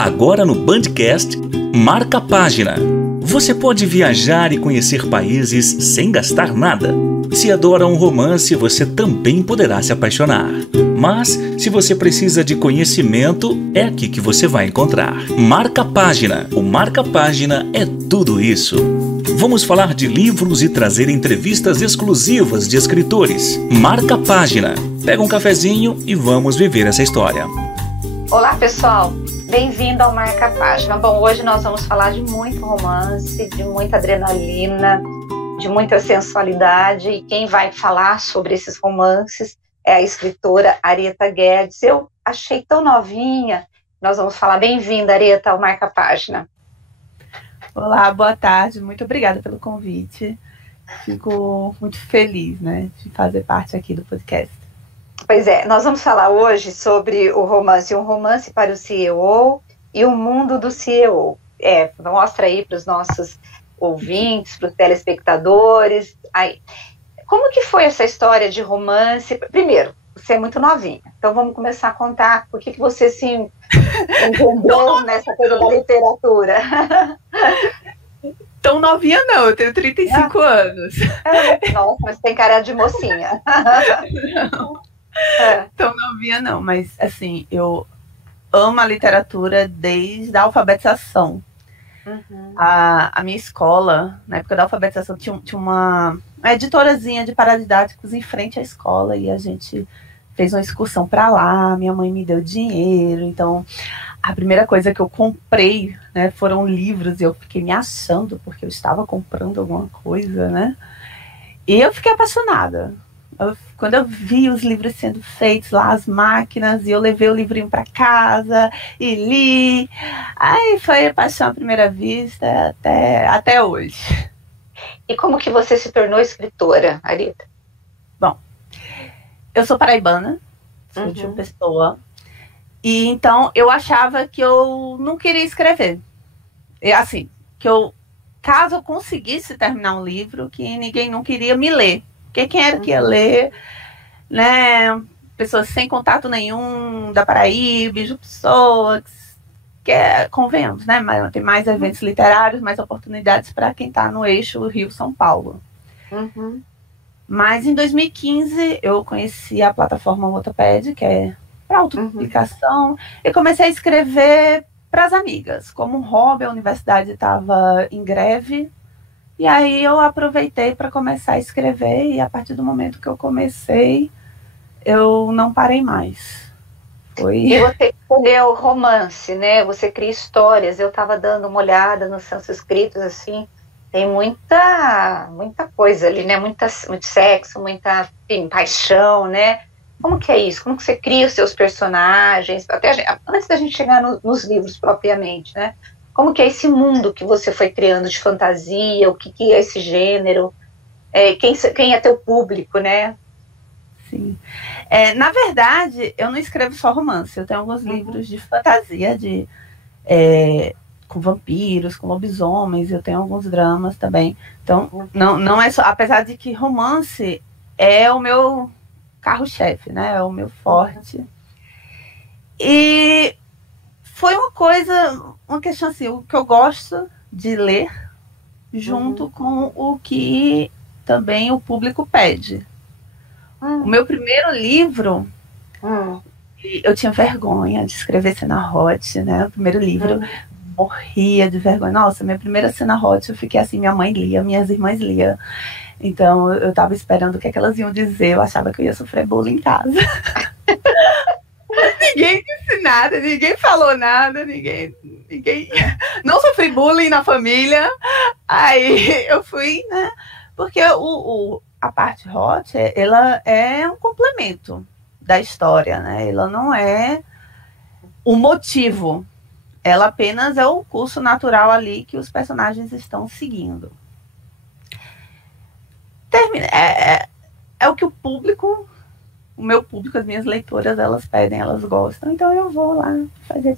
Agora no Bandcast, Marca a Página. Você pode viajar e conhecer países sem gastar nada. Se adora um romance, você também poderá se apaixonar. Mas, se você precisa de conhecimento, é aqui que você vai encontrar. Marca a Página. O Marca a Página é tudo isso. Vamos falar de livros e trazer entrevistas exclusivas de escritores. Marca a Página. Pega um cafezinho e vamos viver essa história. Olá, pessoal. Bem-vindo ao Marca a Página. Bom, hoje nós vamos falar de muito romance, de muita adrenalina, de muita sensualidade. E quem vai falar sobre esses romances é a escritora Arieta Guedes. Eu achei tão novinha. Nós vamos falar. Bem-vinda, Arieta, ao Marca a Página. Olá, boa tarde. Muito obrigada pelo convite. Fico muito feliz, né, de fazer parte aqui do podcast. Pois é, nós vamos falar hoje sobre o romance, um romance para o CEO e o mundo do CEO. Mostra aí para os nossos ouvintes, para os telespectadores. Aí, como que foi essa história de romance? Primeiro, você é muito novinha, então vamos começar a contar por que você se envolveu nessa coisa da literatura. Tão novinha não, eu tenho 35 anos. Nossa, mas tem cara de mocinha. Não. Tão novinha não, mas assim, eu amo a literatura desde a alfabetização. Uhum. A minha escola, na época da alfabetização, tinha uma editorazinha de paradidáticos em frente à escola e a gente fez uma excursão para lá, minha mãe me deu dinheiro, então a primeira coisa que eu comprei, né, foram livros e eu fiquei me achando porque eu estava comprando alguma coisa, né, e eu fiquei apaixonada. Quando eu vi os livros sendo feitos lá, as máquinas, e eu levei o livrinho para casa e li. Aí foi a paixão à primeira vista até hoje. E como que você se tornou escritora, Arieta? Bom, eu sou paraibana, sou de uma pessoa, e então eu achava que eu não queria escrever. Assim, caso eu conseguisse terminar um livro, que ninguém não queria me ler. Porque quem era que ia ler, né? Pessoas sem contato nenhum, da Paraíba, de pessoas que convenhamos, né? Tem mais eventos literários, mais oportunidades para quem está no eixo Rio-São Paulo. Uhum. Mas em 2015 eu conheci a plataforma Wattpad, que é para autopublicação, e comecei a escrever para as amigas. Como um hobby, a universidade estava em greve. E aí eu aproveitei para começar a escrever e a partir do momento que eu comecei, eu não parei mais. E você escolheu romance, né? Você cria histórias. Eu estava dando uma olhada nos seus escritos, assim, tem muita coisa ali, né? Muito sexo, muita paixão, né? Como que é isso? Como que você cria os seus personagens? Antes da gente chegar nos livros propriamente, né? Como que é esse mundo que você foi criando de fantasia? O que é esse gênero? Quem é teu público, né? Sim. Na verdade, eu não escrevo só romance. Eu tenho alguns livros de fantasia, com vampiros, com lobisomens. Eu tenho alguns dramas também. Então, não é só... Apesar de que romance é o meu carro-chefe, né? É o meu forte. E foi uma questão assim, o que eu gosto de ler junto com o que também o público pede. O meu primeiro livro, eu tinha vergonha de escrever cena hot, né? O primeiro livro, morria de vergonha. Nossa, minha primeira cena hot, eu fiquei assim, minha mãe lia, minhas irmãs liam. Então, eu tava esperando o que elas iam dizer, eu achava que eu ia sofrer bullying em casa. Ninguém disse nada, ninguém falou nada, ninguém... Não sofri bullying na família. Aí eu fui, né? Porque a parte hot, ela é um complemento da história, né? Ela não é o motivo. Ela apenas é o curso natural ali que os personagens estão seguindo. É o que o meu público, as minhas leitoras, elas pedem, elas gostam, então eu vou lá fazer.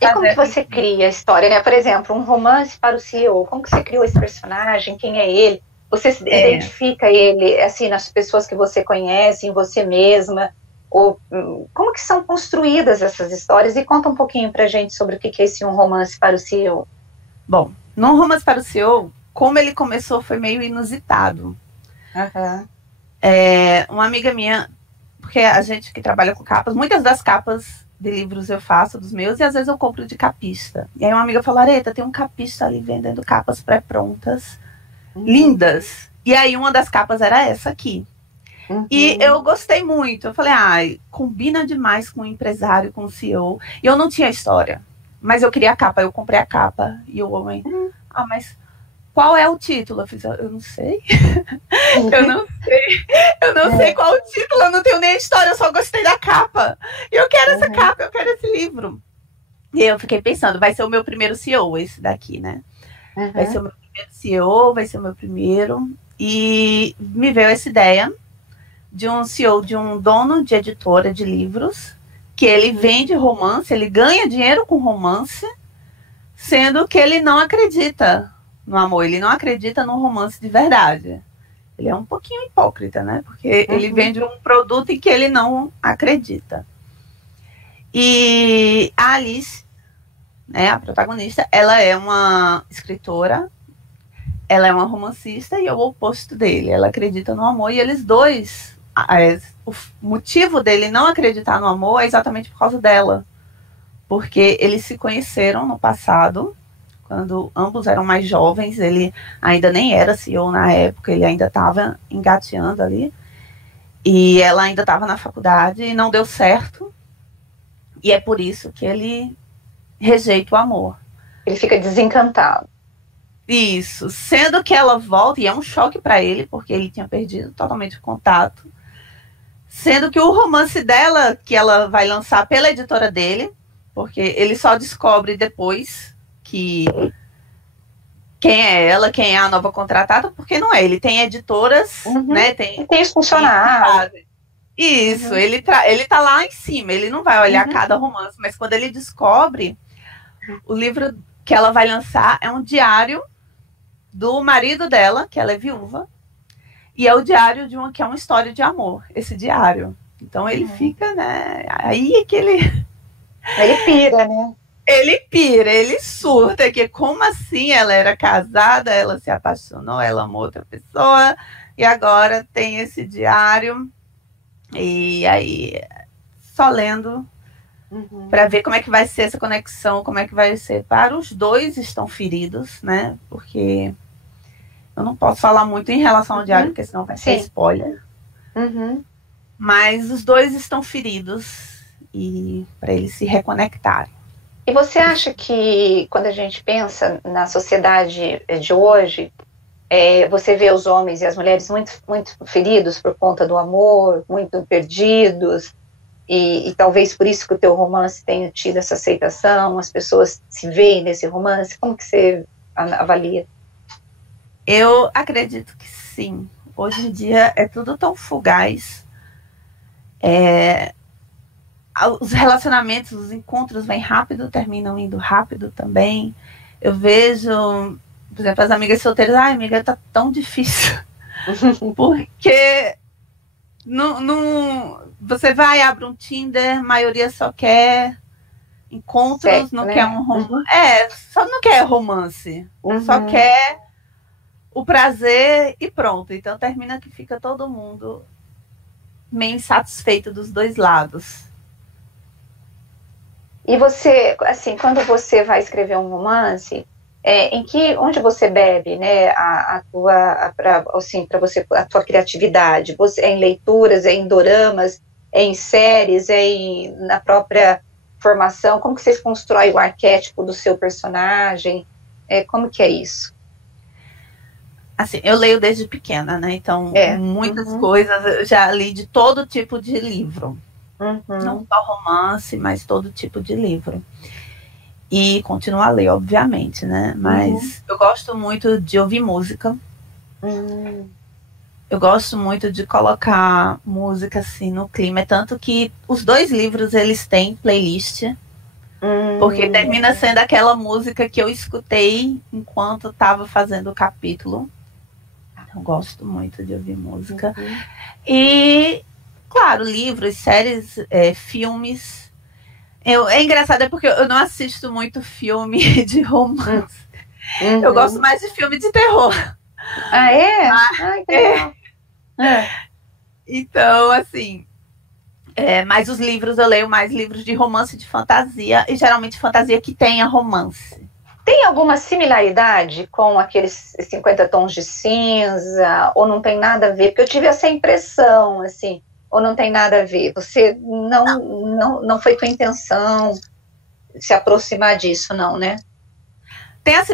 E como que você cria a história, né? Por exemplo, um romance para o CEO, como que você criou esse personagem, quem é ele? Você identifica ele, assim, nas pessoas que você conhece, em você mesma? Ou como que são construídas essas histórias? E conta um pouquinho pra gente sobre o que é esse Um Romance para o CEO. Bom, no Um Romance para o CEO, como ele começou foi meio inusitado. Uhum. Uma amiga minha, porque a gente que trabalha com capas, muitas das capas de livros eu faço dos meus, e às vezes eu compro de capista. E aí uma amiga falou, Areta, tem um capista ali vendendo capas pré-prontas, lindas. E aí uma das capas era essa aqui. E eu gostei muito. Eu falei, combina demais com o empresário, com o CEO. E eu não tinha história, mas eu queria a capa. Eu comprei a capa e o homem, mas qual é o título? Eu fiz, eu não sei. Eu não sei qual o título, eu não tenho nem a história, eu só gostei da capa. E eu quero essa capa, eu quero esse livro. E eu fiquei pensando, vai ser o meu primeiro CEO, esse daqui, né? Vai ser o meu primeiro CEO, vai ser o meu primeiro. E me veio essa ideia de um CEO, de um dono de editora de livros, que ele vende romance, ele ganha dinheiro com romance, sendo que ele não acredita no amor, ele não acredita no romance de verdade. Ele é um pouquinho hipócrita, né? Porque ele vende um produto em que ele não acredita. E a Alice, né, a protagonista, ela é uma escritora, ela é uma romancista e é o oposto dele. Ela acredita no amor e eles dois, o motivo dele não acreditar no amor é exatamente por causa dela. Porque eles se conheceram no passado, quando ambos eram mais jovens, ele ainda nem era CEO na época, ele ainda estava engateando ali, e ela ainda estava na faculdade, e não deu certo, e é por isso que ele rejeita o amor. Ele fica desencantado. Isso, sendo que ela volta, e é um choque para ele, porque ele tinha perdido totalmente o contato, sendo que o romance dela, que ela vai lançar pela editora dele, porque ele só descobre depois que quem é ela, quem é a nova contratada, porque não é. Ele tem editoras, né? Tem os funcionários. Isso, ele tá lá em cima, ele não vai olhar cada romance, mas quando ele descobre, o livro que ela vai lançar é um diário do marido dela, que ela é viúva, e é o diário de que é uma história de amor, esse diário. Então ele fica, né? Aí é que ele pira, né? Ele pira, ele surta, que como assim ela era casada, ela se apaixonou, ela amou outra pessoa, e agora tem esse diário, e aí só lendo para ver como é que vai ser essa conexão, como é que vai ser para os dois estão feridos, né, porque eu não posso falar muito em relação ao diário, porque senão vai ser spoiler, mas os dois estão feridos, e para eles se reconectarem. E você acha que, quando a gente pensa na sociedade de hoje, você vê os homens e as mulheres muito, muito feridos por conta do amor, muito perdidos, e talvez por isso que o teu romance tenha tido essa aceitação, as pessoas se veem nesse romance? Como que você avalia? Eu acredito que sim. Hoje em dia é tudo tão fugaz. Os relacionamentos, os encontros vêm rápido, terminam indo rápido também. Eu vejo, por exemplo, as amigas solteiras, amiga, tá tão difícil. Porque você vai, abre um Tinder, a maioria só quer encontros, certo, não quer um romance. Só não quer romance. Só quer o prazer e pronto. Então termina que fica todo mundo meio insatisfeito dos dois lados. E você, assim, quando você vai escrever um romance, onde você bebe, né, a tua criatividade? É em leituras, é em doramas, é em séries, na própria formação? Como que vocês constroem o arquétipo do seu personagem? Como que é isso? Assim, eu leio desde pequena, né? Então, muitas coisas eu já li de todo tipo de livro. Não só romance, mas todo tipo de livro. E continuo a ler, obviamente, né? Mas eu gosto muito de ouvir música. Eu gosto muito de colocar música, assim, no clima. Tanto que os dois livros, eles têm playlist. Porque termina sendo aquela música que eu escutei enquanto estava fazendo o capítulo. Eu gosto muito de ouvir música. E claro, livros, séries, filmes. É engraçado, porque eu não assisto muito filme de romance. Uhum. Eu gosto mais de filme de terror. Ah, é? Ai, que legal. Então, assim, mas os livros, eu leio mais livros de romance e de fantasia, e geralmente fantasia que tenha romance. Tem alguma similaridade com aqueles 50 tons de cinza, ou não tem nada a ver? Porque eu tive essa impressão, assim, ou não tem nada a ver? Você não foi tua intenção se aproximar disso, não, né? Tem a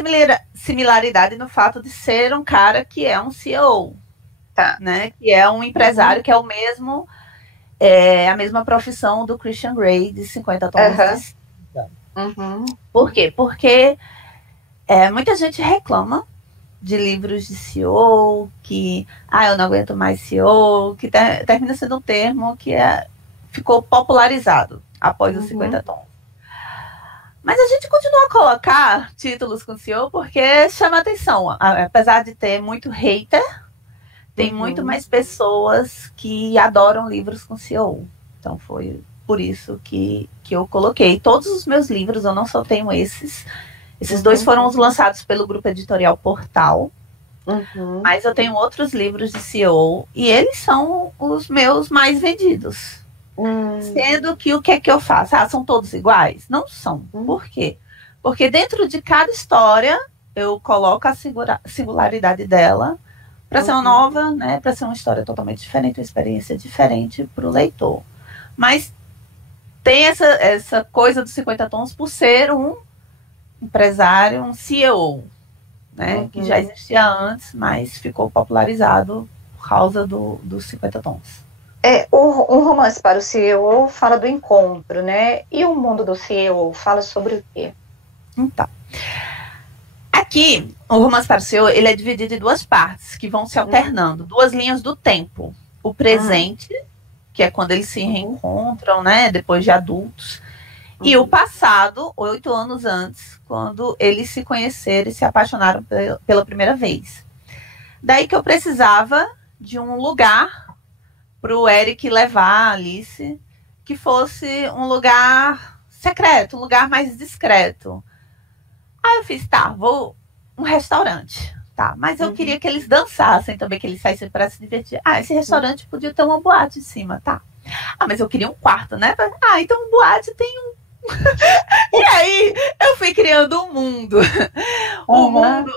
similaridade no fato de ser um cara que é um CEO, tá, né? Que é um empresário, que é o mesmo, a mesma profissão do Christian Grey, de 50 tons de cinza. Por quê? Porque muita gente reclama de livros de CEO, que eu não aguento mais CEO, que termina sendo um termo que ficou popularizado após os 50 tons. Mas a gente continua a colocar títulos com CEO porque chama atenção. Apesar de ter muito hater, tem muito mais pessoas que adoram livros com CEO. Então foi por isso que eu coloquei. Todos os meus livros, eu não só tenho esses. Esses dois foram os lançados pelo grupo editorial Portal. Mas eu tenho outros livros de CEO e eles são os meus mais vendidos. Sendo que o que é que eu faço? São todos iguais? Não são. Por quê? Porque dentro de cada história eu coloco a singularidade dela para ser uma nova, né? Para ser uma história totalmente diferente, uma experiência diferente para o leitor. Mas tem essa coisa dos 50 tons por ser um empresário, um CEO, né? Que já existia antes, mas ficou popularizado por causa dos 50 tons. Um romance para o CEO fala do encontro, né? E o mundo do CEO fala sobre o quê? Então, aqui, o romance para o CEO, ele é dividido em duas partes, que vão se alternando, duas linhas do tempo. O presente, que é quando eles se reencontram, né? Depois de adultos. E o passado, 8 anos antes, quando eles se conheceram e se apaixonaram pela primeira vez. Daí que eu precisava de um lugar para o Eric levar a Alice, que fosse um lugar secreto, um lugar mais discreto. Aí eu fiz, vou um restaurante. Tá, mas eu queria que eles dançassem também, que eles saíssem para se divertir. Esse restaurante podia ter uma boate em cima, tá? Mas eu queria um quarto, né? Então boate tem um. E aí eu fui criando um mundo. O mundo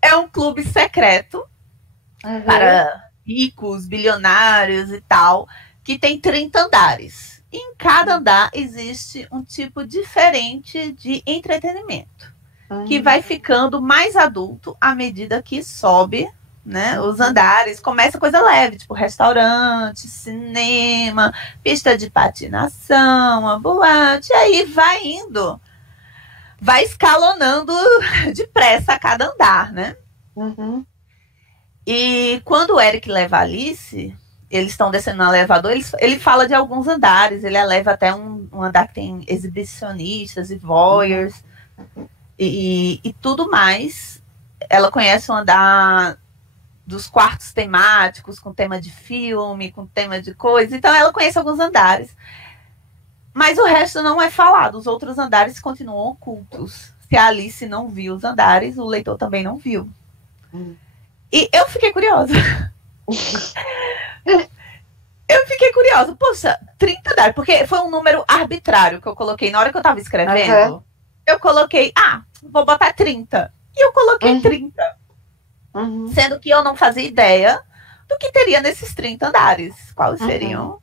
é um clube secreto para ricos, bilionários e tal, que tem 30 andares. E em cada andar existe um tipo diferente de entretenimento, que vai ficando mais adulto à medida que sobe, né, os andares. Começa coisa leve, tipo restaurante, cinema, pista de patinação, uma boate, e aí vai indo, vai escalonando depressa a cada andar, né? E quando o Eric leva a Alice, eles estão descendo no elevador, ele fala de alguns andares, ele leva até um andar que tem exibicionistas e voyeurs e tudo mais. Ela conhece um andar dos quartos temáticos, com tema de filme, com tema de coisa. Então ela conhece alguns andares. Mas o resto não é falado, os outros andares continuam ocultos. Se a Alice não viu os andares, o leitor também não viu. E eu fiquei curiosa. Poxa, 30 andares, porque foi um número arbitrário que eu coloquei na hora que eu tava escrevendo. Eu coloquei, vou botar 30. E eu coloquei 30. Sendo que eu não fazia ideia do que teria nesses 30 andares. Quais seriam?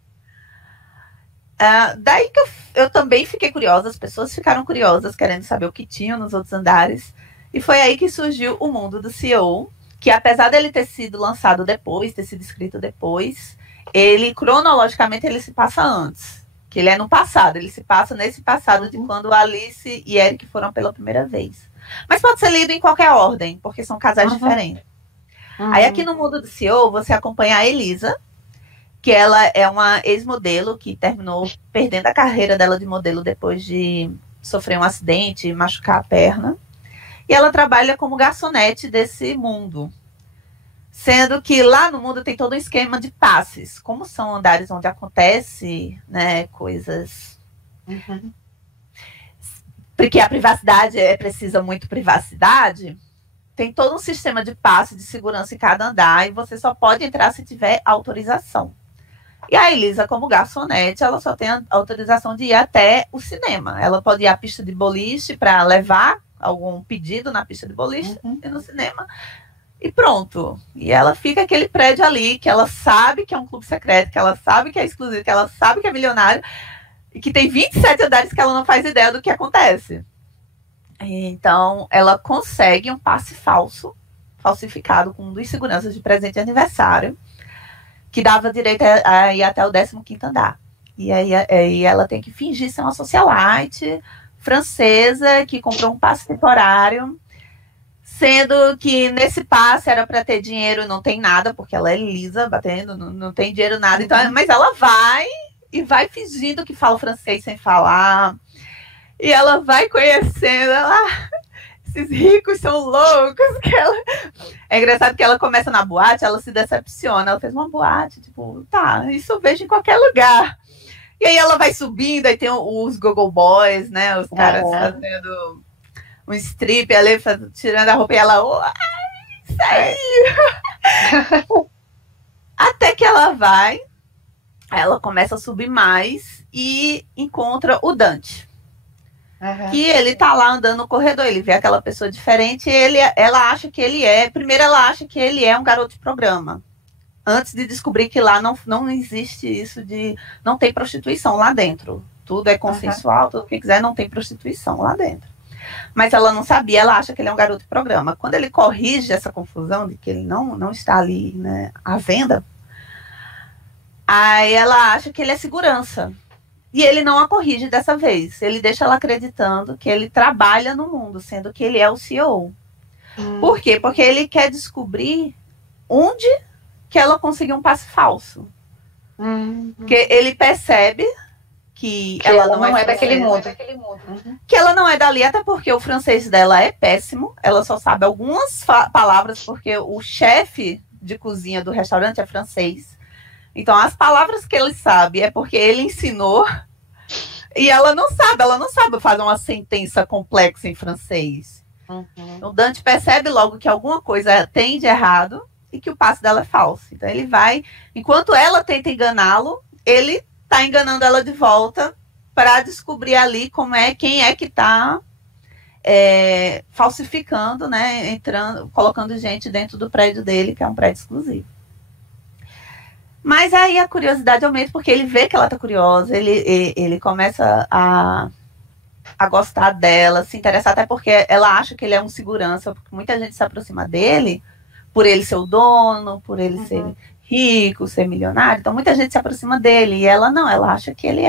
Daí que eu também fiquei curiosa, as pessoas ficaram curiosas, querendo saber o que tinham nos outros andares. E foi aí que surgiu o mundo do CEO, que apesar dele ter sido lançado depois, ter sido escrito depois, ele, cronologicamente, ele se passa antes. Que ele é no passado, ele se passa nesse passado de quando Alice e Eric foram pela primeira vez. Mas pode ser lido em qualquer ordem, porque são casais diferentes. Aí aqui no mundo do CEO, você acompanha a Elisa, que ela é uma ex-modelo que terminou perdendo a carreira dela de modelo depois de sofrer um acidente e machucar a perna. E ela trabalha como garçonete desse mundo. Sendo que lá no mundo tem todo um esquema de passes. Como são andares onde acontece, né, coisas... Porque a privacidade precisa muito privacidade, tem todo um sistema de passe de segurança em cada andar e você só pode entrar se tiver autorização. E a Elisa, como garçonete, ela só tem a autorização de ir até o cinema. Ela pode ir à pista de boliche para levar algum pedido na pista de boliche e no cinema. E pronto. E ela fica aquele prédio ali, que ela sabe que é um clube secreto, que ela sabe que é exclusivo, que ela sabe que é milionário, e que tem 27 andares que ela não faz ideia do que acontece. Então, ela consegue um passe falsificado, com um dos seguranças de presente de aniversário, que dava direito a ir até o 15º andar. E aí ela tem que fingir ser uma socialite francesa que comprou um passe temporário, sendo que nesse passe era para ter dinheiro e não tem nada, porque ela é lisa, batendo, não tem dinheiro nada. Então, mas ela vai fingindo que fala francês sem falar. E ela vai conhecendo, esses ricos são loucos. É engraçado que ela começa na boate, ela se decepciona. Ela fez uma boate, tipo, tá, isso eu vejo em qualquer lugar. E aí ela vai subindo, aí tem os Gogo Boys, né? Os caras fazendo um strip ali, tirando a roupa, e ela, isso aí! Até que ela começa a subir mais e encontra o Dante. Que ele tá lá andando no corredor, ele vê aquela pessoa diferente e ela acha que ele primeiro ela acha que ele é um garoto de programa, antes de descobrir que lá não existe isso não tem prostituição lá dentro, tudo é consensual, tudo que quiser, não tem prostituição lá dentro. Mas ela não sabia, ela acha que ele é um garoto de programa. Quando ele corrige essa confusão de que ele não está ali, né, à venda, aí ela acha que ele é segurança. E ele não a corrige dessa vez. Ele deixa ela acreditando que ele trabalha no mundo, sendo que ele é o CEO. Por quê? Porque ele quer descobrir onde que ela conseguiu um passe falso. Porque ele percebe que ela não é daquele mundo. Que ela não é dali, até porque o francês dela é péssimo. Ela só sabe algumas palavras, porque o chefe de cozinha do restaurante é francês. Então, as palavras que ele sabe é porque ele ensinou e ela não sabe fazer uma sentença complexa em francês. Então, Dante percebe logo que alguma coisa tem de errado e que o passe dela é falso. Então, ele vai, enquanto ela tenta enganá-lo, ele está enganando ela de volta para descobrir ali quem é que está falsificando, né, colocando gente dentro do prédio dele, que é um prédio exclusivo. Mas aí a curiosidade aumenta, porque ele vê que ela tá curiosa, ele começa a gostar dela, se interessar, até porque ela acha que ele é um segurança, porque muita gente se aproxima dele por ele ser o dono, por ele ser rico, ser milionário, então muita gente se aproxima dele, e ela não, ela acha que ele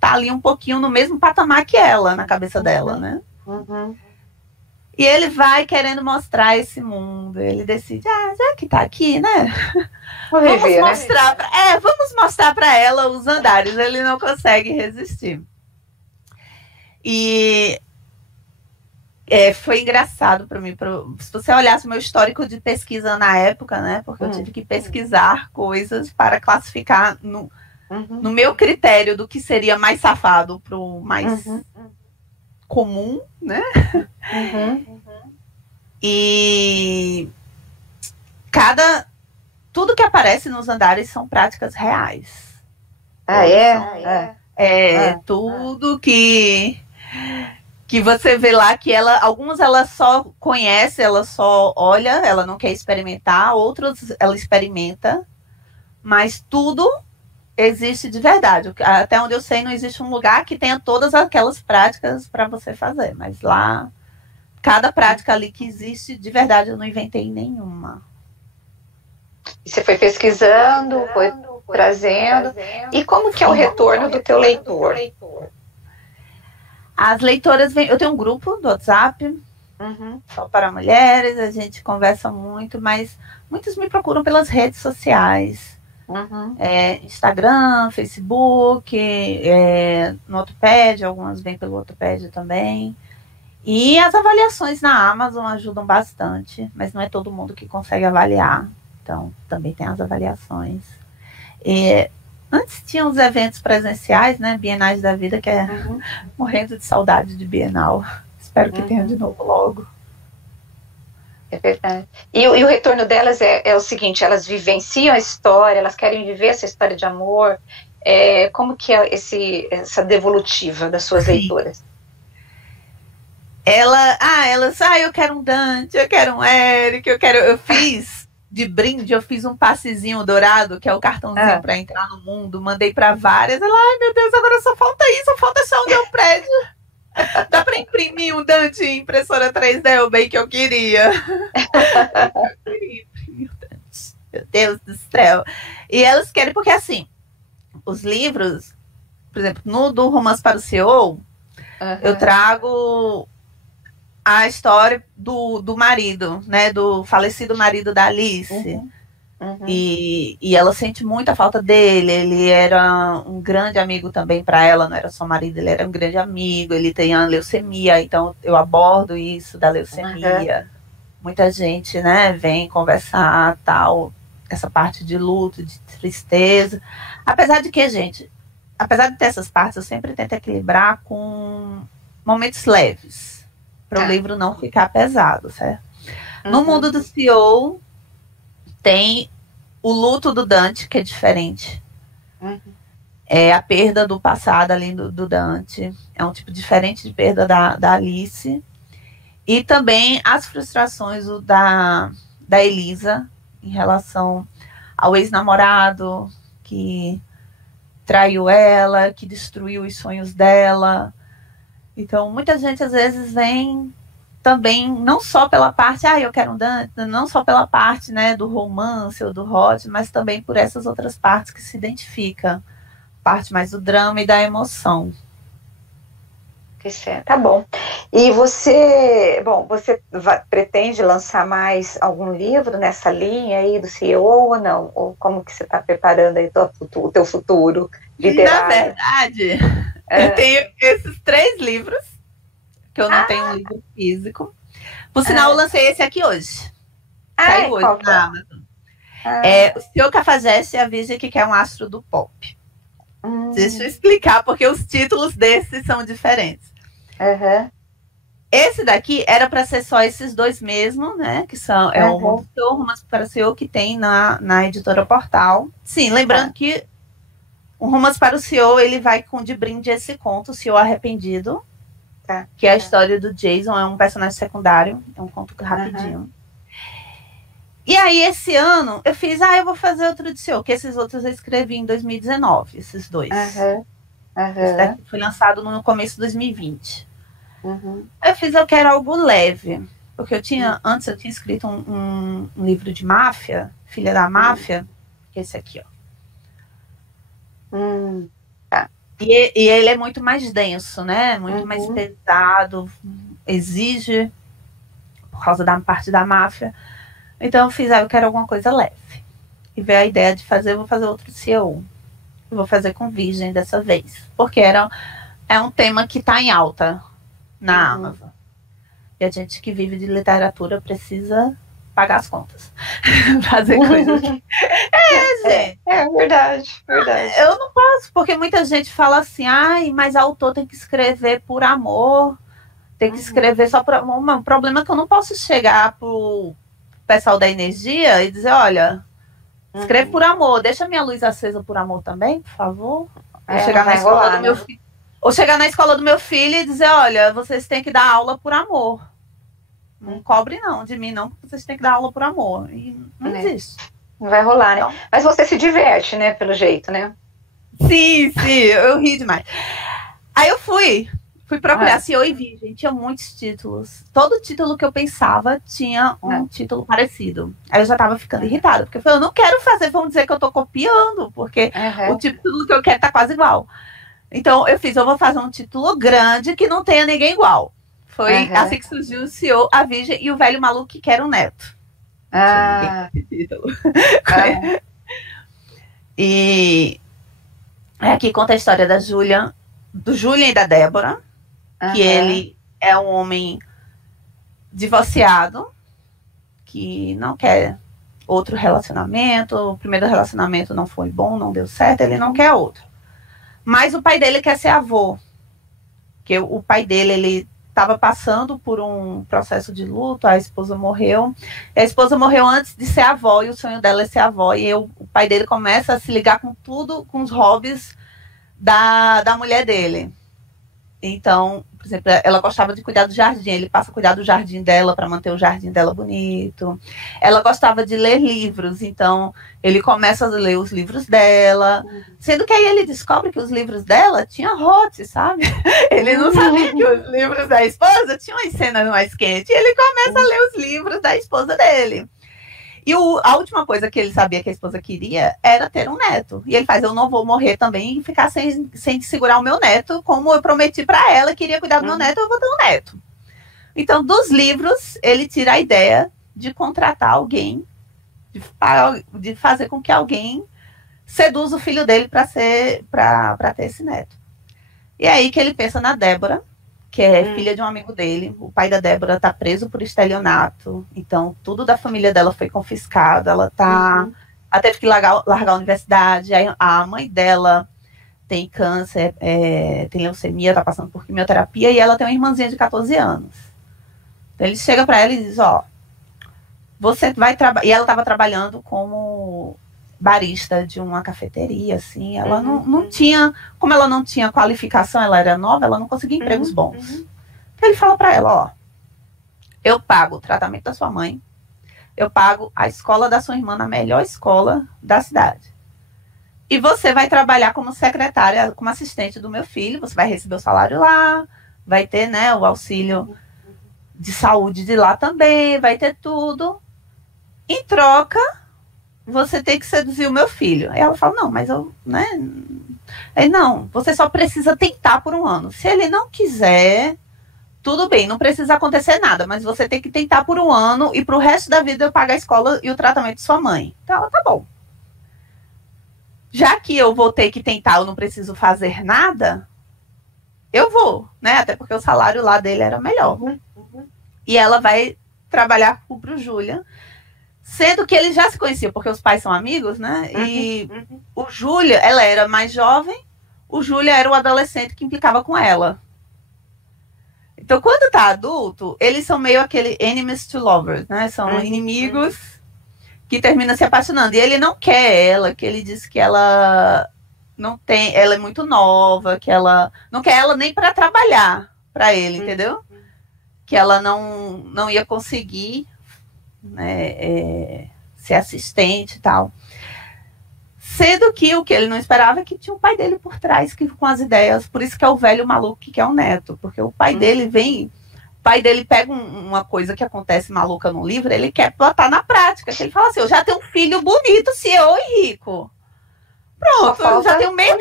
tá ali um pouquinho no mesmo patamar que ela, na cabeça dela, né? E ele vai querendo mostrar esse mundo. Ele decide, já que tá aqui, né? Vamos mostrar para ela os andares. Ele não consegue resistir. E foi engraçado para mim. Se você olhasse o meu histórico de pesquisa na época, né? Porque eu tive que pesquisar coisas para classificar no meu critério do que seria mais safado para o mais comum, né? E tudo que aparece nos andares são práticas reais. Tudo que você vê lá, que algumas ela só conhece, ela só olha, ela não quer experimentar, outras ela experimenta, mas tudo existe de verdade. Até onde eu sei, não existe um lugar que tenha todas aquelas práticas para você fazer, mas lá, cada prática ali que existe, de verdade, eu não inventei nenhuma. E você foi pesquisando, foi trazendo. E como que é o retorno do teu leitor? As leitoras eu tenho um grupo do WhatsApp, só para mulheres, a gente conversa muito, mas muitos me procuram pelas redes sociais. Instagram, Facebook, no Wattpad, algumas vêm pelo Wattpad também. E as avaliações na Amazon ajudam bastante, mas não é todo mundo que consegue avaliar. Então, também tem as avaliações. E, antes tinha os eventos presenciais, né? Bienais da Vida, que é morrendo de saudade de Bienal. Espero que tenha de novo logo. É verdade. E o retorno delas é o seguinte, elas vivenciam a história, elas querem viver essa história de amor. Como que é essa devolutiva das suas leitoras? Elas, eu quero um Dante, eu quero um Eric, eu fiz de brinde, eu fiz um passezinho dourado, que é o cartãozinho para entrar no mundo, mandei para várias, ai meu Deus, agora só falta isso, só falta só onde é o prédio. Dá para imprimir um Dante em impressora 3D, o bem que eu queria. Meu Deus do céu. E elas querem, porque assim, os livros, por exemplo, no do Romance para o CEO, eu trago a história do marido, né, do falecido marido da Alice. E ela sente muita falta dele. Ele era um grande amigo também para ela, não era só marido, ele era um grande amigo. Ele tem a leucemia, então eu abordo isso da leucemia. Muita gente, né, vem conversar, tal, essa parte de luto, de tristeza. Apesar de que, gente, apesar de ter essas partes, eu sempre tento equilibrar com momentos leves, para o livro não ficar pesado, certo? No mundo do CEO, tem o luto do Dante, que é diferente. É a perda do passado ali do Dante. É um tipo diferente de perda da Alice. E também as frustrações da Elisa em relação ao ex-namorado que traiu ela, que destruiu os sonhos dela. Então, muita gente às vezes vem também, não só pela parte, eu quero um Dante, não só pela parte, né, do romance ou do hot, mas também por essas outras partes que se identifica. Parte mais do drama e da emoção. Tá bom. E você pretende lançar mais algum livro nessa linha aí do CEO ou não? Ou como que você está preparando aí o teu futuro literário? Na verdade, eu tenho esses 3 livros, que eu não tenho um livro físico. Por sinal, eu lancei esse aqui hoje. Saiu hoje na Amazon. O Seu Cafajeste e a Virgem que Quer um Astro do Pop. Deixa eu explicar, porque os títulos desses são diferentes. Esse daqui era para ser só esses 2 mesmo, né? Que são o Mundo do Romance para o CEO, que tem na editora Portal. Sim, lembrando que o Romance para o CEO, ele vai com de brinde esse conto, O CEO Arrependido, que é a história do Jason, é um personagem secundário, é um conto rapidinho. E aí, esse ano, eu fiz, eu vou fazer outro de CEO, que esses outros eu escrevi em 2019, esses 2. Esse daqui foi lançado no começo de 2020. Eu fiz, eu quero algo leve, porque antes eu tinha escrito um livro de máfia, Filha da Máfia, que é esse aqui, ó. E ele é muito mais denso, né? Muito mais pesado, exige, por causa da parte da máfia. Então eu fiz, eu quero alguma coisa leve. E veio a ideia de fazer, eu vou fazer outro CEO. Eu vou fazer com Virgem dessa vez. Porque é um tema que está em alta na Amazon. E a gente que vive de literatura precisa pagar as contas. Fazer coisas. Gente. É verdade. Eu não posso, porque muita gente fala assim, mas autor tem que escrever por amor, tem que escrever só por amor. O problema é que eu não posso chegar pro pessoal da Energia e dizer, olha, escreve por amor, deixa minha luz acesa por amor também, por favor. Chegar na escola do meu filho. Ou chegar na escola do meu filho e dizer, olha, vocês têm que dar aula por amor. Não cobre não, de mim não, porque vocês têm que dar aula por amor. E não existe. Não vai rolar, né? Mas você se diverte, né, pelo jeito, né? Sim, eu ri demais. Aí eu fui procurar CEO e Virgem, tinha muitos títulos. Todo título que eu pensava tinha um título parecido. Aí eu já tava ficando irritada, porque eu falei, eu não quero fazer, vamos dizer que eu tô copiando, porque o título que eu quero tá quase igual. Então eu vou fazer um título grande que não tenha ninguém igual. Foi assim que surgiu o CEO, a Virgem e o Velho Maluco que Quer um Neto. E aqui conta a história do Julian e da Débora, que ele é um homem divorciado, que não quer outro relacionamento, o primeiro relacionamento não foi bom, não deu certo, ele não quer outro. Mas o pai dele quer ser avô, porque o pai dele, ele estava passando por um processo de luto, a esposa morreu, a esposa morreu antes de ser avó, e o sonho dela é ser avó, e o pai dele começa a se ligar com tudo, com os hobbies da mulher dele. Então, por exemplo, ela gostava de cuidar do jardim, ele passa a cuidar do jardim dela para manter o jardim dela bonito. Ela gostava de ler livros, então ele começa a ler os livros dela, sendo que aí ele descobre que os livros dela tinham hot, sabe? Ele não sabia que os livros da esposa tinham as cenas mais quentes, e ele começa a ler os livros da esposa dele. E a última coisa que ele sabia que a esposa queria era ter um neto. E ele faz, eu não vou morrer também e ficar sem segurar o meu neto, como eu prometi para ela, queria cuidar do meu neto, eu vou ter um neto. Então, dos livros, ele tira a ideia de contratar alguém, de fazer com que alguém seduza o filho dele para ter esse neto. E é aí que ele pensa na Débora, que é filha de um amigo dele. O pai da Débora está preso por estelionato, então tudo da família dela foi confiscado, ela teve que largar a universidade, a mãe dela tem câncer, tem leucemia, está passando por quimioterapia, e ela tem uma irmãzinha de 14 anos. Então ele chega para ela e diz, você vai trabalhar, e ela estava trabalhando como barista de uma cafeteria, assim, ela não tinha, como ela não tinha qualificação, ela era nova, ela não conseguia empregos bons. Então ele fala para ela, eu pago o tratamento da sua mãe, eu pago a escola da sua irmã na melhor escola da cidade. E você vai trabalhar como secretária, como assistente do meu filho, você vai receber o salário lá, vai ter, né, o auxílio de saúde de lá também, vai ter tudo. Em troca, você tem que seduzir o meu filho. Aí ela fala, não, mas eu, né? Aí, não, você só precisa tentar por um ano. Se ele não quiser, tudo bem, não precisa acontecer nada, mas você tem que tentar por um ano e pro resto da vida eu pago a escola e o tratamento de sua mãe. Então ela, tá bom. Já que eu vou ter que tentar, eu não preciso fazer nada, eu vou, né? Até porque o salário lá dele era melhor. E ela vai trabalhar pro Julian, sendo que eles já se conheciam, porque os pais são amigos, né? E o Julian, ela era mais jovem, o Julian era o adolescente que implicava com ela. Então, quando tá adulto, eles são meio aquele enemies to lovers, né? São inimigos que terminam se apaixonando. E ele não quer ela, que ele diz que ela não tem, ela é muito nova, que ela não quer ela nem para trabalhar para ele, entendeu? Que ela não ia conseguir, né, ser assistente e tal. Sendo que o que ele não esperava é que tinha o pai dele por trás, que com as ideias, por isso que é o velho maluco que quer o neto, porque o pai dele vem, o pai dele pega uma coisa que acontece maluca no livro, ele quer botar na prática, que ele fala assim, eu já tenho um filho bonito, CEO e rico. Pronto, eu já tenho meio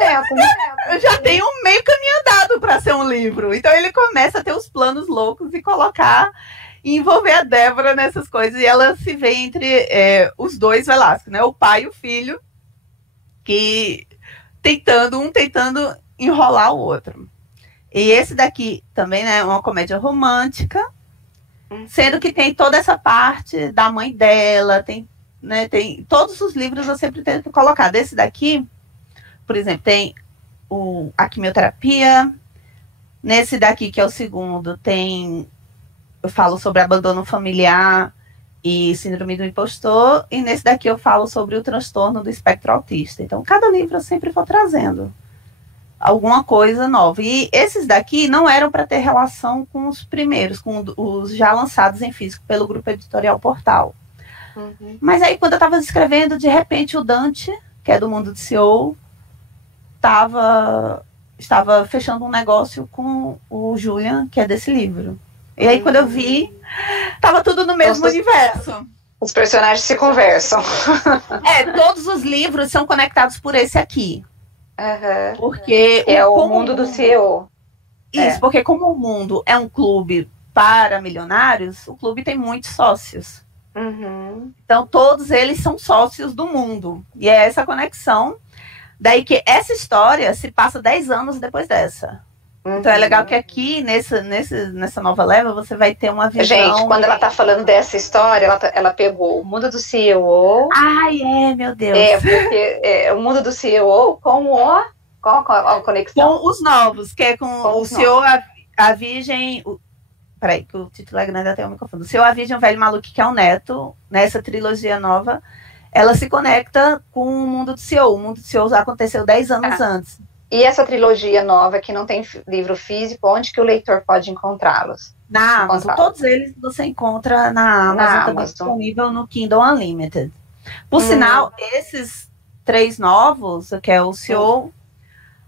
caminho andado para ser um livro. Então ele começa a ter os planos loucos e colocar e envolver a Débora nessas coisas, e ela se vê entre os dois Velasco, né? O pai e o filho, que tentando enrolar o outro. E esse daqui também, né, é uma comédia romântica, sendo que tem toda essa parte da mãe dela, tem todos os livros eu sempre tento colocar. Desse daqui, por exemplo, tem a quimioterapia. Nesse daqui, que é o segundo, eu falo sobre abandono familiar e síndrome do impostor, e nesse daqui eu falo sobre o transtorno do espectro autista. Então, cada livro eu sempre vou trazendo alguma coisa nova. E esses daqui não eram para ter relação com os primeiros, com os já lançados em físico pelo grupo editorial Portal. Mas aí, quando eu estava escrevendo, de repente o Dante, que é do mundo de CEO, estava fechando um negócio com o Julian, que é desse livro. E aí, quando eu vi, tava tudo no mesmo universo. Os personagens se conversam. Todos os livros são conectados por esse aqui. Porque é o mundo do CEO. Isso, porque como o mundo é um clube para milionários, o clube tem muitos sócios. Então, todos eles são sócios do mundo. E é essa conexão. Daí que essa história se passa 10 anos depois dessa. Então é legal que aqui, nessa nova leva, você vai ter uma visão... Gente, quando ela tá falando dessa história, ela pegou o mundo do CEO... Ai, meu Deus! Porque o mundo do CEO com a conexão? Com os novos, que é com o CEO, a Virgem... Peraí, que o título é grande, até eu me confundo. O CEO, a Virgem, o Velho Maluco, que é o Neto, nessa trilogia nova, ela se conecta com o mundo do CEO. O mundo do CEO aconteceu 10 anos antes. E essa trilogia nova, que não tem livro físico, onde que o leitor pode encontrá-los? Na Amazon. Todos eles você encontra na Amazon, também disponível no Kindle Unlimited. Por sinal, esses 3 novos, que é o CEO,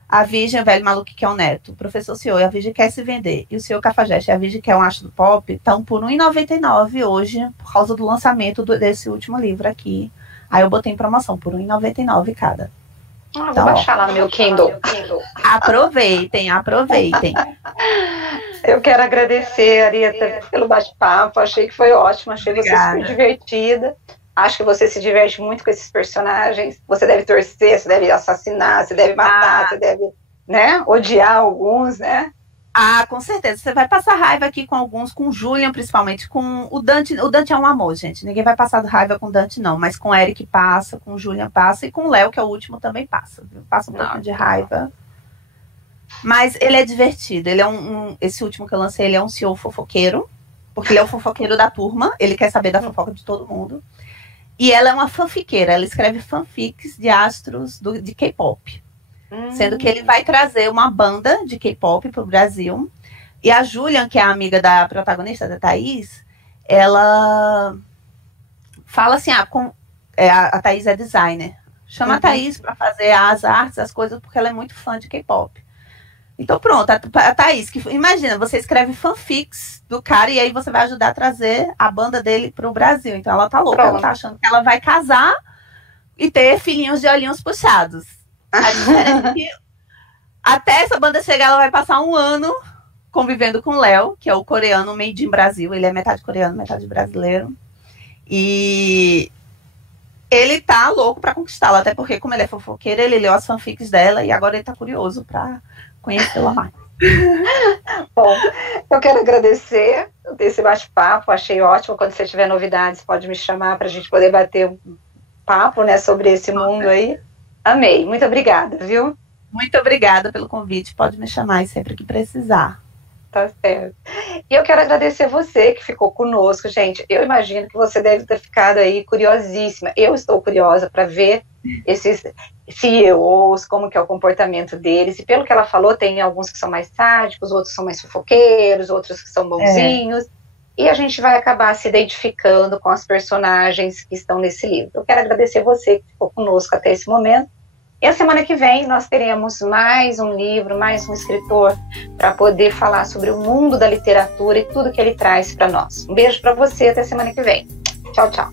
a Virgem, o Velho Maluco, que é o Neto, o Professor CEO e a Virgem Quer Se Vender, e o CEO Cafajeste e a Virgem, que é um Astro Pop, estão por R$ 1,99 hoje, por causa do lançamento desse último livro aqui. Aí eu botei em promoção por R$ 1,99 cada. Vou baixar lá no meu Kindle. Aproveitem. Eu quero agradecer, Arieta, pelo bate-papo. Achei que foi ótimo, achei você super divertida. Acho que você se diverte muito com esses personagens. Você deve torcer, você deve assassinar, você deve matar, você deve, né, odiar alguns, né? Com certeza. Você vai passar raiva aqui com alguns, com o Julian, principalmente, com o Dante. O Dante é um amor, gente. Ninguém vai passar raiva com o Dante, não. Mas com o Eric passa, com o Julian passa, e com o Léo, que é o último, também passa. Viu? Passa um pouquinho de raiva. Mas ele é divertido. Ele é esse último que eu lancei, ele é um CEO fofoqueiro, porque ele é o fofoqueiro da turma. Ele quer saber da fofoca de todo mundo. E ela é uma fanfiqueira. Ela escreve fanfics de astros de K-pop. Sendo que ele vai trazer uma banda de K-pop para o Brasil. E a Julian, que é a amiga da protagonista, da Thaís, ela fala assim, a Thaís é designer. Chama a Thaís para fazer as artes, as coisas, porque ela é muito fã de K-pop. Então pronto, a Thaís, que imagina, você escreve fanfics do cara e aí você vai ajudar a trazer a banda dele para o Brasil. Então ela tá louca, ela tá achando que ela vai casar e ter filhinhos de olhinhos puxados. A diferença é que até essa banda chegar, ela vai passar 1 ano convivendo com o Léo, que é o coreano made in Brasil. Ele é metade coreano, metade brasileiro. E ele tá louco pra conquistá-la, até porque, como ele é fofoqueiro, ele leu as fanfics dela e agora ele tá curioso pra conhecê-la mais. Bom, eu quero agradecer esse bate-papo, achei ótimo. Quando você tiver novidades, pode me chamar pra gente poder bater um papo, né, sobre esse mundo aí. Amei, muito obrigada, viu? Muito obrigada pelo convite, pode me chamar sempre que precisar. Tá certo. E eu quero agradecer você que ficou conosco, gente. Eu imagino que você deve ter ficado aí curiosíssima. Eu estou curiosa para ver esses CEOs, como que é o comportamento deles. E pelo que ela falou, tem alguns que são mais sádicos, outros são mais fofoqueiros, outros que são bonzinhos. E a gente vai acabar se identificando com as personagens que estão nesse livro. Eu quero agradecer você que ficou conosco até esse momento. E a semana que vem nós teremos mais um livro, mais um escritor, para poder falar sobre o mundo da literatura e tudo que ele traz para nós. Um beijo para você, até semana que vem. Tchau, tchau.